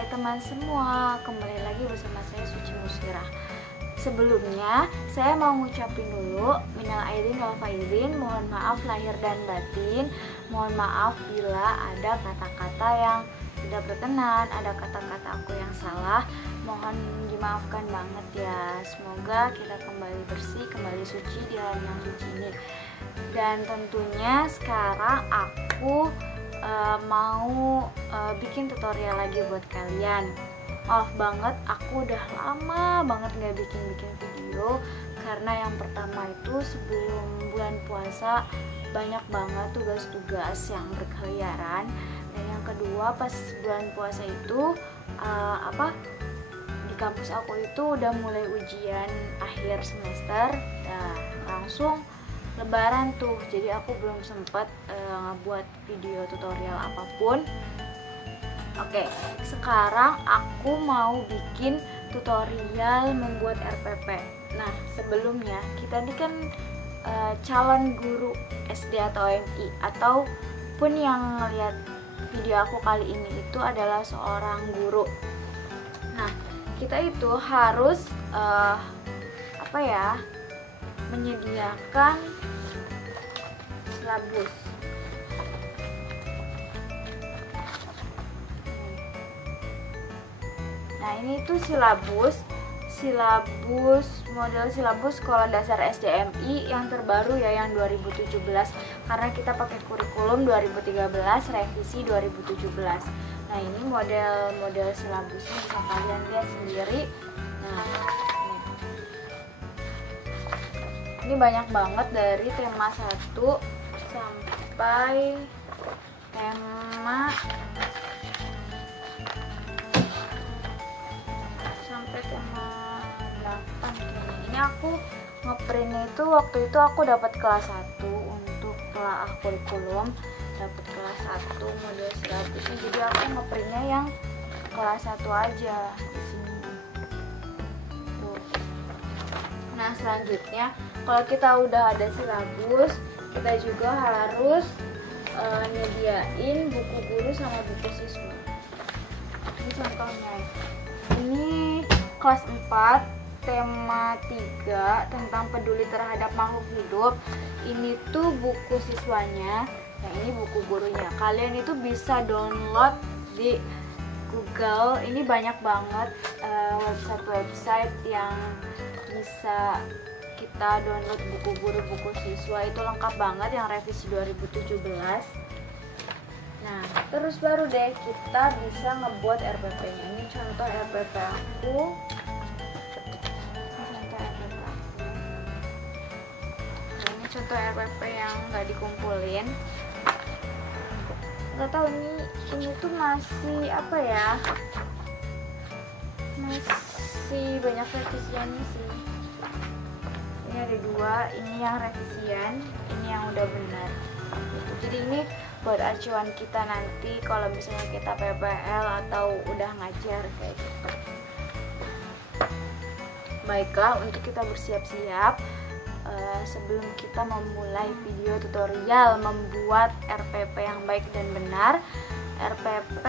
Hai teman semua, kembali lagi bersama saya Suci Musfirah. Sebelumnya, saya mau ngucapin dulu minal aidin wal faizin, mohon maaf lahir dan batin. Mohon maaf bila ada kata-kata yang tidak berkenan, ada kata-kata aku yang salah. Mohon dimaafkan banget ya. Semoga kita kembali bersih, kembali suci di hari yang suci ini. Dan tentunya sekarang aku mau bikin tutorial lagi buat kalian. Maaf banget, aku udah lama banget gak bikin video, karena yang pertama itu sebelum bulan puasa banyak banget tugas-tugas yang berkeliaran, dan yang kedua pas bulan puasa itu di kampus aku itu udah mulai ujian akhir semester, langsung Lebaran tuh, jadi aku belum sempat ngebuat video tutorial apapun. Oke, sekarang aku mau bikin tutorial membuat RPP. Nah, sebelumnya kita ini kan calon guru SD atau MI, ataupun yang ngeliat video aku kali ini itu adalah seorang guru. Nah, kita itu harus menyediakan silabus. Nah, ini tuh model silabus sekolah dasar SDMI yang terbaru ya, yang 2017, karena kita pakai kurikulum 2013 revisi 2017. Nah, ini model silabusnya bisa kalian lihat sendiri. Nah, ini banyak banget dari tema 1 sampai tema 8 kayaknya. Ini aku ngeprintnya itu waktu itu aku dapat kelas 1 untuk telaah kurikulum, dapat kelas 1 model silabusnya, jadi aku ngeprintnya yang kelas 1 aja di sini. Tuh. Nah, selanjutnya kalau kita udah ada silabus, kita juga harus nyediain buku guru sama buku siswa. Ini contohnya. Ini kelas 4, tema 3 tentang peduli terhadap makhluk hidup. Ini tuh buku siswanya, yang ini buku gurunya. Kalian itu bisa download di Google. Ini banyak banget website yang bisa kita download buku guru, buku siswa, itu lengkap banget yang revisi 2017. Nah, terus baru deh kita bisa ngebuat RPP-nya. Ini contoh RPP aku. Nah, ini contoh RPP yang nggak dikumpulin. Nggak tahu ini tuh masih masih banyak revisiannya sih. Ini ada 2, ini yang revisian, ini yang udah benar. Jadi ini buat acuan kita nanti kalau misalnya kita PPL atau udah ngajar kayak gitu. Baiklah, untuk kita bersiap-siap sebelum kita memulai video tutorial membuat RPP yang baik dan benar, RPP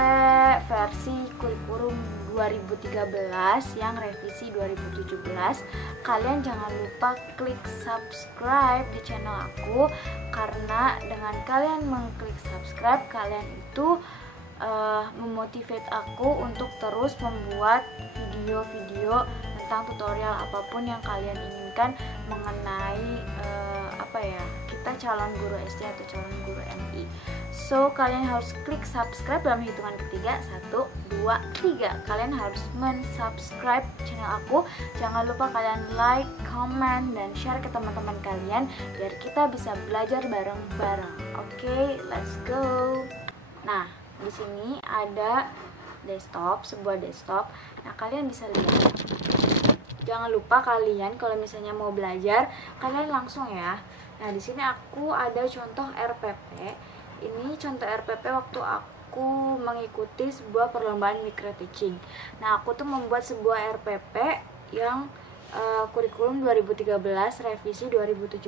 versi kurikulum 2013 yang revisi 2017, kalian jangan lupa klik subscribe di channel aku, karena dengan kalian mengklik subscribe, kalian itu memotivate aku untuk terus membuat video-video tentang tutorial apapun yang kalian inginkan mengenai kita calon guru SD atau calon guru MI. So, kalian harus klik subscribe dalam hitungan ketiga. 1, 2, 3. Kalian harus mensubscribe channel aku. Jangan lupa kalian like, comment, dan share ke teman-teman kalian biar kita bisa belajar bareng-bareng. Oke, let's go. Nah, di sini ada sebuah desktop. Nah, kalian bisa lihat. Jangan lupa kalian kalau misalnya mau belajar, kalian langsung ya. Nah, di sini aku ada contoh RPP. Ini contoh RPP waktu aku mengikuti sebuah perlombaan micro teaching. Nah, aku tuh membuat sebuah RPP yang kurikulum 2013 revisi 2017.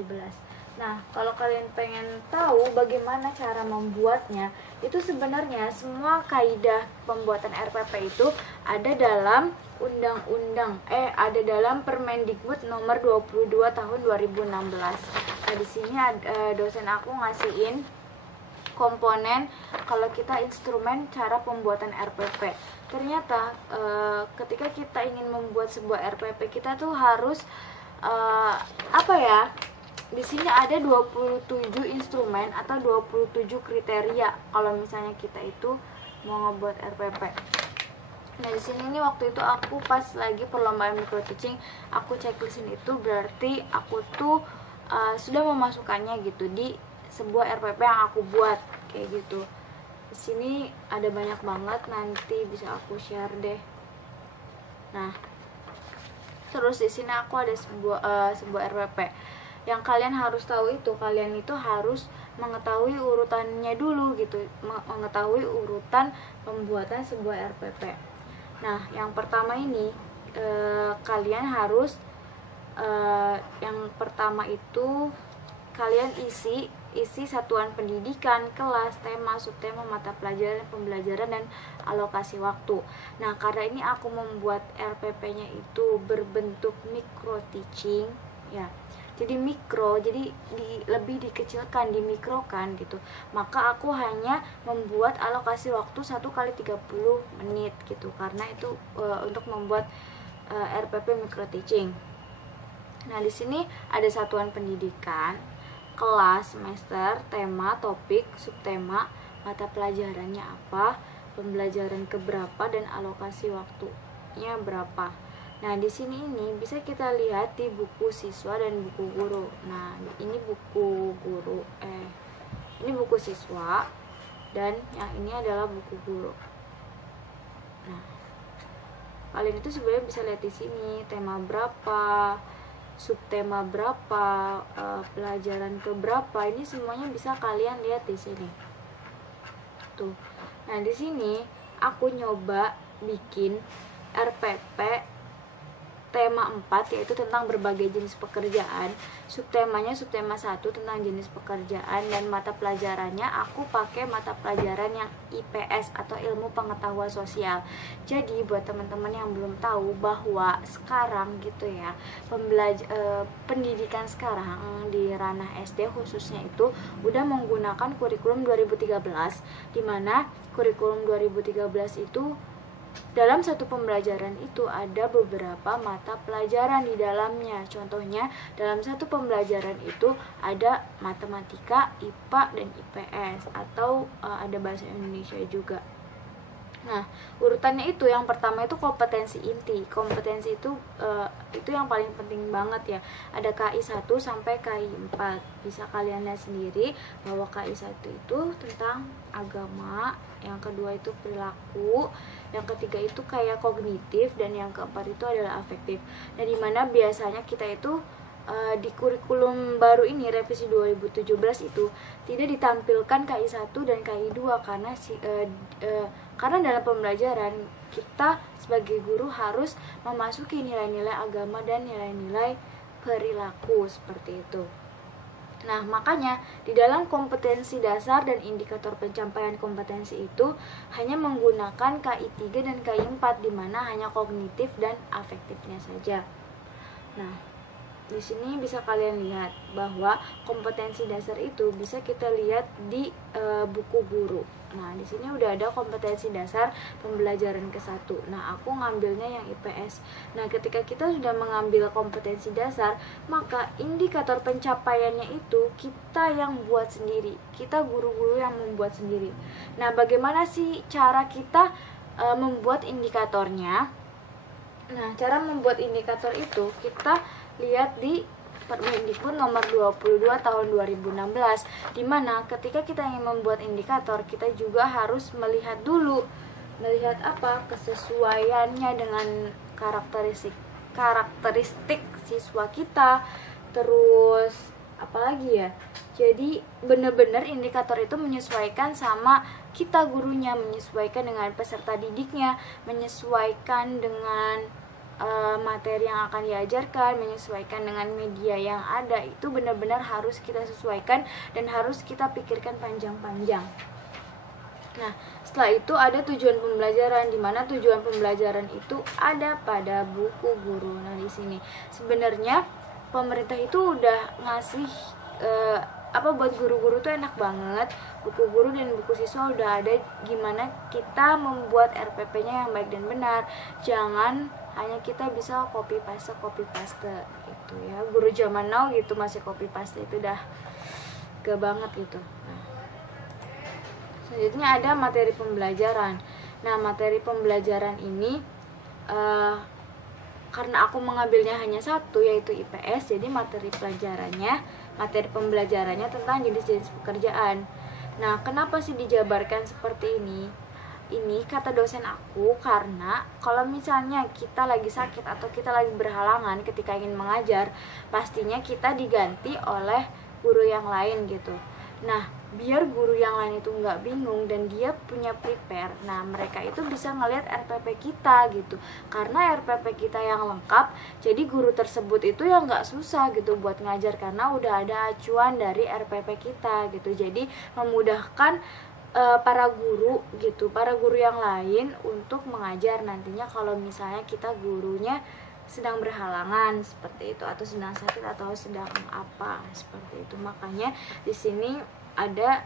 Nah, kalau kalian pengen tahu bagaimana cara membuatnya, itu sebenarnya semua kaidah pembuatan RPP itu ada dalam ada dalam Permendikbud nomor 22 tahun 2016. Nah, di sini dosen aku ngasihin komponen kalau kita instrumen cara pembuatan RPP. Ternyata ketika kita ingin membuat sebuah RPP, kita tuh harus di sini ada 27 instrumen atau 27 kriteria kalau misalnya kita itu mau ngebuat RPP. Nah, di sini nih waktu itu aku pas lagi perlombaan micro teaching, aku checklistin itu berarti aku tuh sudah memasukkannya gitu di sebuah RPP yang aku buat kayak gitu. Di sini ada banyak banget, nanti bisa aku share deh. Nah, terus di sini aku ada sebuah RPP. Yang kalian harus tahu itu, kalian itu harus mengetahui urutannya dulu gitu, mengetahui urutan pembuatan sebuah RPP. Nah, yang pertama ini kalian harus yang pertama itu kalian isi satuan pendidikan, kelas, tema, subtema, mata pelajaran, pembelajaran, dan alokasi waktu. Nah, karena ini aku membuat RPP-nya itu berbentuk micro teaching ya. Jadi mikro, jadi lebih dikecilkan, dimikrokan gitu. Maka aku hanya membuat alokasi waktu 1 kali 30 menit gitu. Karena itu untuk membuat RPP micro teaching. Nah, di sini ada satuan pendidikan, kelas, semester, tema, topik, subtema, mata pelajarannya apa, pembelajaran keberapa, dan alokasi waktunya berapa. Nah, di sini ini bisa kita lihat di buku siswa dan buku guru. Nah, ini buku guru, ini buku siswa, dan yang ini adalah buku guru. Nah, kalian itu sebenarnya bisa lihat di sini tema berapa, subtema berapa, pelajaran keberapa. Ini semuanya bisa kalian lihat di sini. Tuh. Nah, di sini aku nyoba bikin RPP tema 4, yaitu tentang berbagai jenis pekerjaan. Subtemanya subtema 1 tentang jenis pekerjaan, dan mata pelajarannya aku pakai mata pelajaran yang IPS atau ilmu pengetahuan sosial. Jadi buat teman-teman yang belum tahu bahwa sekarang gitu ya, pendidikan sekarang di ranah SD khususnya itu udah menggunakan kurikulum 2013, dimana kurikulum 2013 itu dalam satu pembelajaran itu ada beberapa mata pelajaran di dalamnya. Contohnya, dalam satu pembelajaran itu ada matematika, IPA, dan IPS, atau ada bahasa Indonesia juga. Nah, urutannya itu yang pertama itu kompetensi inti. Kompetensi itu yang paling penting banget ya. Ada KI 1 sampai KI 4. Bisa kalian lihat sendiri bahwa KI 1 itu tentang agama, yang kedua itu perilaku, yang ketiga itu kayak kognitif, dan yang keempat itu adalah afektif. Nah, dimana biasanya kita itu di kurikulum baru ini, revisi 2017 itu tidak ditampilkan KI 1 dan KI 2 karena dalam pembelajaran kita sebagai guru harus memasuki nilai-nilai agama dan nilai-nilai perilaku seperti itu. Nah, makanya di dalam kompetensi dasar dan indikator pencapaian kompetensi itu hanya menggunakan KI 3 dan KI 4, di mana hanya kognitif dan afektifnya saja. Nah, di sini bisa kalian lihat bahwa kompetensi dasar itu bisa kita lihat di buku guru. Nah, di sini udah ada kompetensi dasar pembelajaran ke-1. Nah, aku ngambilnya yang IPS. Nah, ketika kita sudah mengambil kompetensi dasar, maka indikator pencapaiannya itu kita yang buat sendiri. Kita guru-guru yang membuat sendiri. Nah, bagaimana sih cara kita membuat indikatornya? Nah, cara membuat indikator itu kita lihat di Permendikbud nomor 22 tahun 2016, dimana ketika kita ingin membuat indikator, kita juga harus melihat dulu, melihat apa kesesuaiannya dengan karakteristik siswa kita, terus apalagi ya. Jadi benar-benar indikator itu menyesuaikan sama kita gurunya, menyesuaikan dengan peserta didiknya, menyesuaikan dengan materi yang akan diajarkan, menyesuaikan dengan media yang ada, itu benar-benar harus kita sesuaikan dan harus kita pikirkan panjang-panjang. Nah, setelah itu ada tujuan pembelajaran, di mana tujuan pembelajaran itu ada pada buku guru. Nah, di sini sebenarnya pemerintah itu udah ngasih buat guru-guru tuh enak banget. Buku guru dan buku siswa udah ada gimana kita membuat RPP-nya yang baik dan benar. Jangan hanya kita bisa copy paste gitu ya. Guru zaman now gitu masih copy paste itu udah gak banget gitu. Nah, selanjutnya ada materi pembelajaran. Nah, materi pembelajaran ini karena aku mengambilnya hanya satu, yaitu IPS, jadi materi pembelajarannya tentang jenis-jenis pekerjaan. Nah, kenapa sih dijabarkan seperti ini? Ini kata dosen aku, karena kalau misalnya kita lagi sakit atau kita lagi berhalangan ketika ingin mengajar, pastinya kita diganti oleh guru yang lain gitu. Nah, biar guru yang lain itu nggak bingung dan dia punya prepare, nah mereka itu bisa ngelihat RPP kita gitu. Karena RPP kita yang lengkap, jadi guru tersebut itu yang nggak susah gitu buat ngajar, karena udah ada acuan dari RPP kita gitu. Jadi memudahkan para guru yang lain untuk mengajar nantinya kalau misalnya kita gurunya sedang berhalangan seperti itu, atau sedang sakit, atau sedang apa seperti itu. Makanya di sini ada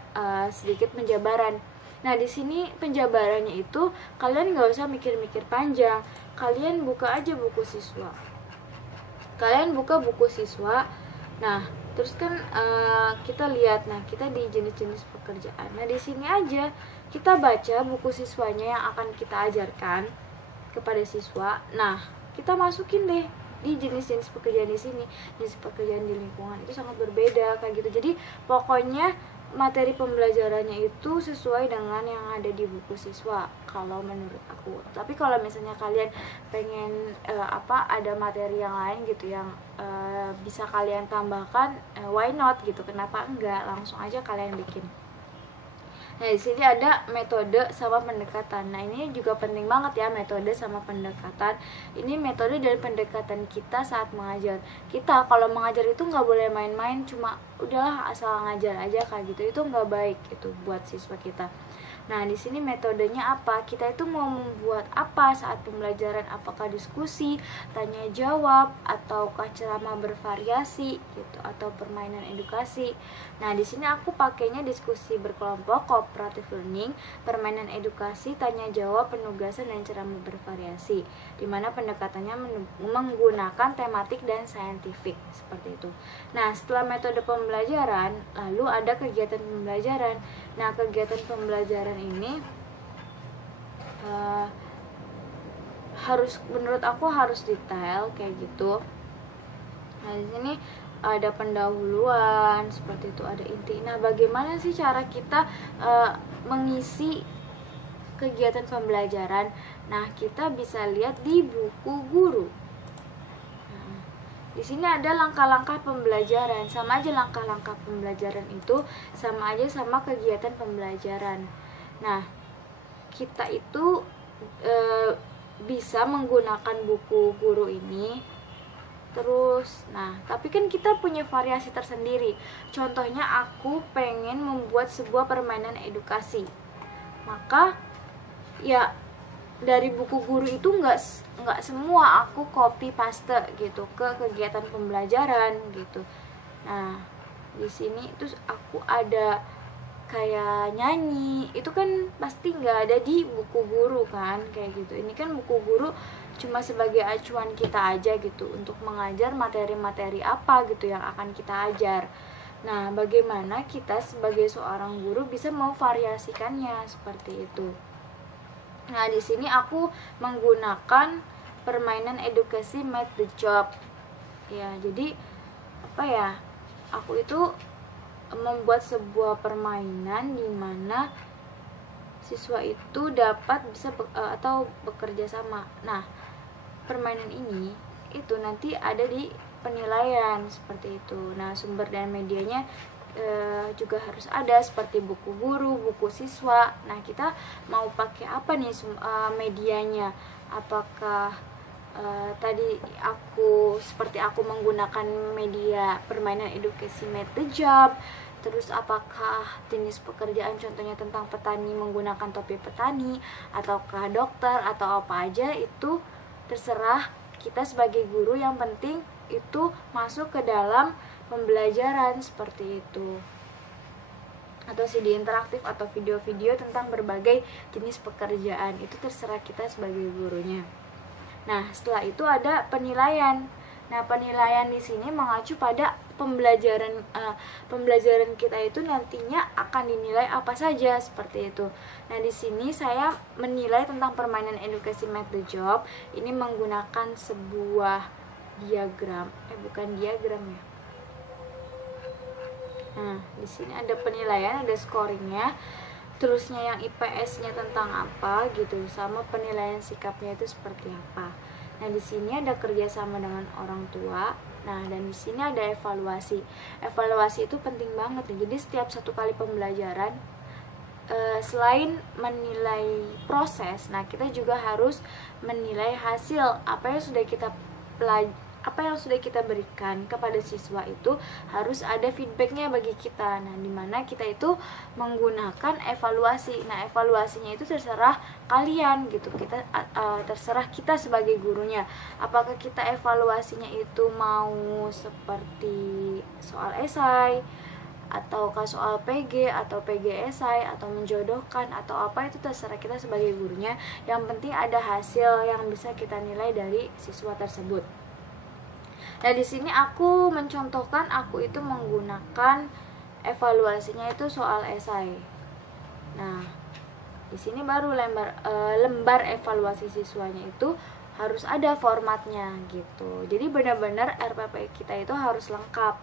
sedikit penjabaran. Nah, di sini penjabarannya itu kalian nggak usah mikir-mikir panjang. Kalian buka aja buku siswa. Nah, terus kan kita lihat, nah kita di jenis-jenis pekerjaan. Nah, di sini aja kita baca buku siswanya yang akan kita ajarkan kepada siswa. Nah, kita masukin deh di jenis-jenis pekerjaan di sini. Jenis pekerjaan di lingkungan itu sangat berbeda kayak gitu. Jadi pokoknya materi pembelajarannya itu sesuai dengan yang ada di buku siswa kalau menurut aku. Tapi kalau misalnya kalian pengen ada materi yang lain gitu yang bisa kalian tambahkan, why not gitu, kenapa enggak, langsung aja kalian bikin. Nah, di sini ada metode sama pendekatan. Nah, ini juga penting banget ya, metode sama pendekatan. Ini metode dan pendekatan kita saat mengajar. Kita kalau mengajar itu nggak boleh main-main, cuma udahlah asal ngajar aja kayak gitu. Itu nggak baik itu buat siswa kita. Nah, di sini metodenya apa? Kita itu mau membuat apa saat pembelajaran? Apakah diskusi, tanya jawab, ataukah ceramah bervariasi gitu, atau permainan edukasi? Nah, di sini aku pakainya diskusi berkelompok, cooperative learning, permainan edukasi, tanya jawab, penugasan, dan ceramah bervariasi. Dimana pendekatannya menggunakan tematik dan saintifik seperti itu. Nah, setelah metode pembelajaran, lalu ada kegiatan pembelajaran. Nah, kegiatan pembelajaran ini menurut aku harus detail kayak gitu. Nah, di sini ada pendahuluan seperti itu, ada inti. Nah, bagaimana sih cara kita mengisi kegiatan pembelajaran? Nah, kita bisa lihat di buku guru. Nah, di sini ada langkah-langkah pembelajaran. Sama aja langkah-langkah pembelajaran itu sama aja sama kegiatan pembelajaran. Nah, kita itu bisa menggunakan buku guru ini terus. Nah, tapi kan kita punya variasi tersendiri. Contohnya aku pengen membuat sebuah permainan edukasi. Maka ya dari buku guru itu nggak semua aku copy paste gitu ke kegiatan pembelajaran gitu. Nah, di sini terus aku ada kayak nyanyi, itu kan pasti nggak ada di buku guru kan kayak gitu. Ini kan buku guru cuma sebagai acuan kita aja gitu untuk mengajar materi-materi apa gitu yang akan kita ajar. Nah, bagaimana kita sebagai seorang guru bisa memvariasikannya seperti itu. Nah, di sini aku menggunakan permainan edukasi Make the Job. Ya, jadi aku itu membuat sebuah permainan di mana siswa itu dapat bisa atau bekerja sama. Nah, permainan ini itu nanti ada di penilaian seperti itu. Nah, sumber dan medianya juga harus ada seperti buku guru, buku siswa. Nah, kita mau pakai apa nih medianya? Apakah tadi seperti aku menggunakan media permainan edukasi Meet the Job. Terus apakah jenis pekerjaan contohnya tentang petani menggunakan topi petani, ataukah dokter, atau apa aja, itu terserah kita sebagai guru. Yang penting itu masuk ke dalam pembelajaran seperti itu. Atau CD interaktif atau video-video tentang berbagai jenis pekerjaan, itu terserah kita sebagai gurunya. Nah, setelah itu ada penilaian. Nah, penilaian di sini mengacu pada pembelajaran kita itu nantinya akan dinilai apa saja seperti itu. Nah, di sini saya menilai tentang permainan edukasi Meet the Job ini menggunakan sebuah diagram. Bukan diagram ya. Nah, di sini ada penilaian, ada scoringnya. Terusnya yang IPS-nya tentang apa gitu, sama penilaian sikapnya itu seperti apa. Nah, di sini ada kerjasama dengan orang tua. Nah, dan di sini ada evaluasi. Evaluasi itu penting banget nih. Jadi setiap satu kali pembelajaran, selain menilai proses, nah kita juga harus menilai hasil apa yang sudah kita berikan kepada siswa. Itu harus ada feedbacknya bagi kita. Nah, dimana kita itu menggunakan evaluasi. Nah, evaluasinya itu terserah kalian gitu. Terserah kita sebagai gurunya. Apakah kita evaluasinya itu mau seperti soal esai, ataukah soal PG atau PG esai, atau menjodohkan atau apa, itu terserah kita sebagai gurunya. Yang penting ada hasil yang bisa kita nilai dari siswa tersebut. Nah, di sini aku mencontohkan, aku itu menggunakan evaluasinya itu soal esai. Nah, di sini baru lembar evaluasi siswanya itu harus ada formatnya gitu. Jadi benar-benar RPP kita itu harus lengkap.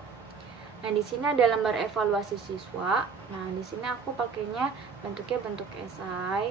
Nah, di sini ada lembar evaluasi siswa. Nah, di sini aku pakainya bentuknya bentuk esai.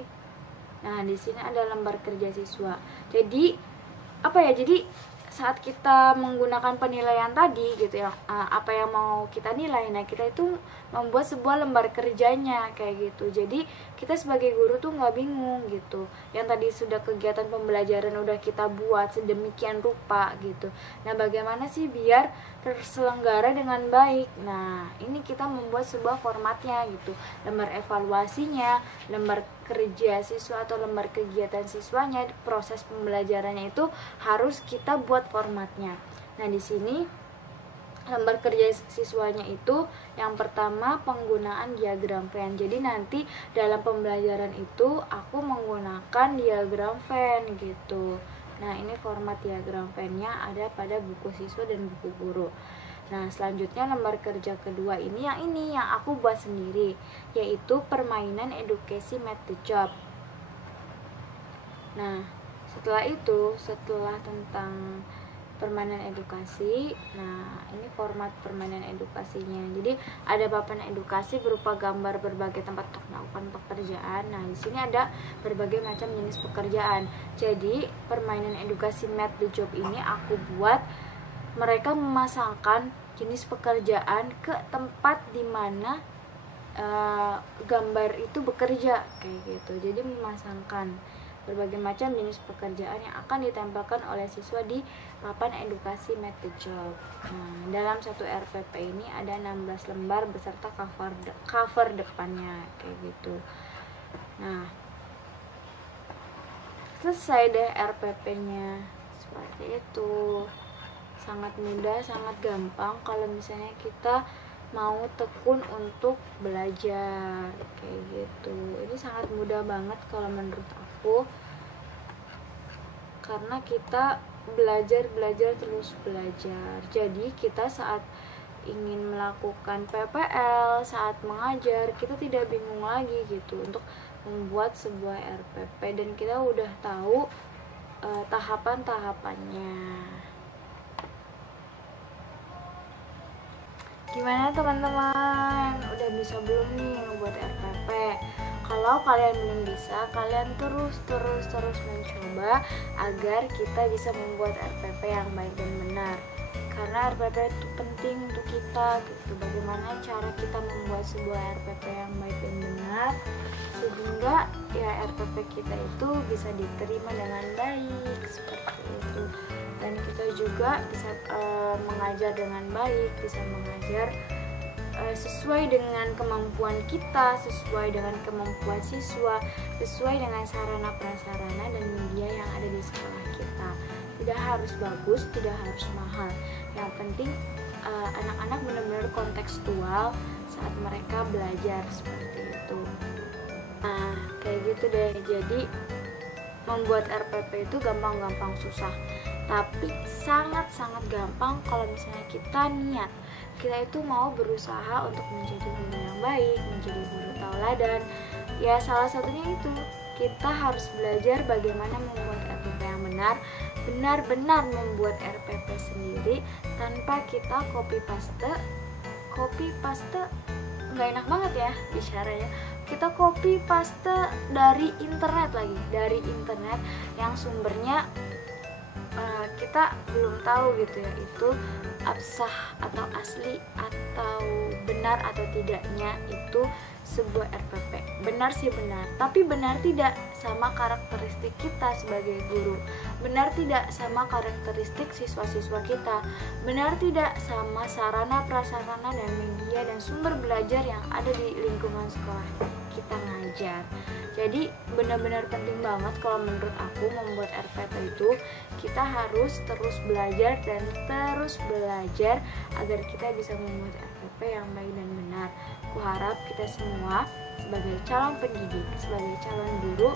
Nah, di sini ada lembar kerja siswa. Jadi Jadi saat kita menggunakan penilaian tadi gitu ya, apa yang mau kita nilai, nah kita itu membuat sebuah lembar kerjanya kayak gitu. Jadi kita sebagai guru tuh nggak bingung gitu. Yang tadi sudah kegiatan pembelajaran udah kita buat sedemikian rupa gitu. Nah, bagaimana sih biar terselenggara dengan baik? Nah, ini kita membuat sebuah formatnya gitu. Lembar evaluasinya, lembar kerja siswa atau lembar kegiatan siswanya, proses pembelajarannya itu harus kita buat formatnya. Nah, di sini lembar kerja siswanya itu yang pertama penggunaan diagram Venn. Jadi nanti dalam pembelajaran itu aku menggunakan diagram Venn gitu. Nah, ini format diagram Venn-nya ada pada buku siswa dan buku guru. Nah, selanjutnya lembar kerja kedua ini yang aku buat sendiri, yaitu permainan edukasi Meet the Job. Nah, setelah tentang permainan edukasi, nah ini format permainan edukasinya. Jadi ada papan edukasi berupa gambar berbagai tempat untuk melakukan pekerjaan. Nah, di sini ada berbagai macam jenis pekerjaan. Jadi permainan edukasi Meet the Job ini aku buat mereka memasangkan jenis pekerjaan ke tempat di mana gambar itu bekerja kayak gitu. Jadi memasangkan berbagai macam jenis pekerjaan yang akan ditempelkan oleh siswa di papan edukasi Meet the Job. Nah, dalam satu RPP ini ada 16 lembar beserta cover depannya kayak gitu. Nah, selesai deh RPP-nya seperti itu. Sangat mudah, sangat gampang kalau misalnya kita mau tekun untuk belajar kayak gitu. Ini sangat mudah banget kalau menurut aku, karena kita belajar terus belajar. Jadi kita saat ingin melakukan PPL, saat mengajar, kita tidak bingung lagi gitu untuk membuat sebuah RPP, dan kita udah tahu tahapan-tahapannya. Gimana teman-teman? Udah bisa belum nih ngebuat RPP? Kalau kalian belum bisa, kalian terus mencoba agar kita bisa membuat RPP yang baik dan benar. Karena RPP itu penting untuk kita gitu. Bagaimana cara kita membuat sebuah RPP yang baik dan benar sehingga ya RPP kita itu bisa diterima dengan baik seperti itu. kita juga bisa mengajar dengan baik, bisa mengajar sesuai dengan kemampuan kita, sesuai dengan kemampuan siswa, sesuai dengan sarana prasarana dan media yang ada di sekolah kita. Tidak harus bagus, tidak harus mahal. Yang penting anak-anak benar-benar kontekstual saat mereka belajar seperti itu. Nah, kayak gitu deh. Jadi membuat RPP itu gampang-gampang susah, tapi sangat-sangat gampang kalau misalnya kita niat. Kita itu mau berusaha untuk menjadi guru yang baik, menjadi guru tauladan. Ya salah satunya itu, kita harus belajar bagaimana membuat RPP yang benar, benar-benar membuat RPP sendiri tanpa kita copy paste nggak enak banget ya bicaranya. Kita copy paste dari internet lagi, dari internet yang sumbernya kita belum tahu gitu ya, itu absah atau asli atau benar atau tidaknya itu sebuah RPP. Benar sih benar, tapi benar tidak sama karakteristik kita sebagai guru, benar tidak sama karakteristik siswa-siswa kita, benar tidak sama sarana prasarana dan media dan sumber belajar yang ada di lingkungan sekolah kita ngajar. Jadi benar-benar penting banget kalau menurut aku membuat RPP itu kita harus terus belajar dan terus belajar agar kita bisa membuat RPP yang baik dan benar. Aku harap kita semua sebagai calon pendidik, sebagai calon guru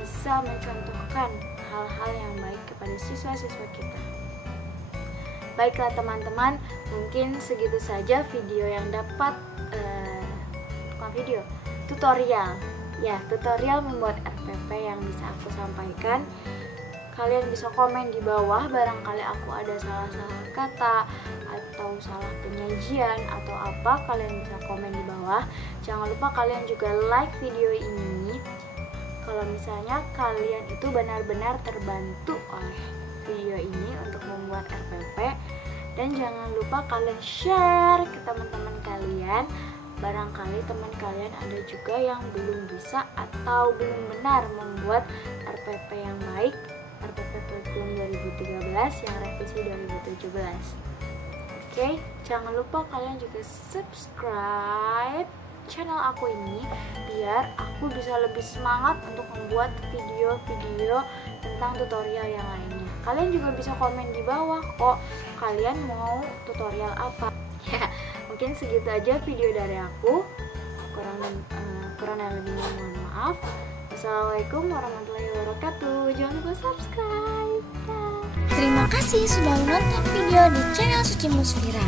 bisa mencontohkan hal-hal yang baik kepada siswa-siswa kita. Baiklah teman-teman, mungkin segitu saja video yang dapat tutorial membuat RPP yang bisa aku sampaikan. Kalian bisa komen di bawah barangkali aku ada salah-salah kata atau salah penyajian atau apa, kalian bisa komen di bawah. Jangan lupa kalian juga like video ini kalau misalnya kalian itu benar-benar terbantu oleh video ini untuk membuat RPP. Dan jangan lupa kalian share ke teman-teman kalian. Barangkali teman kalian ada juga yang belum bisa atau belum benar membuat RPP yang baik, RPP Kurikulum 2013 yang revisi 2017. Oke, jangan lupa kalian juga subscribe channel aku ini biar aku bisa lebih semangat untuk membuat video-video tentang tutorial yang lainnya. Kalian juga bisa komen di bawah kok, kalian mau tutorial apa. Ya, mungkin segitu aja video dari aku. Kurang dan lebihnya mohon maaf. Wassalamualaikum warahmatullahi wabarakatuh. Jangan lupa subscribe. Terima kasih sudah menonton video di channel Suci Musfira.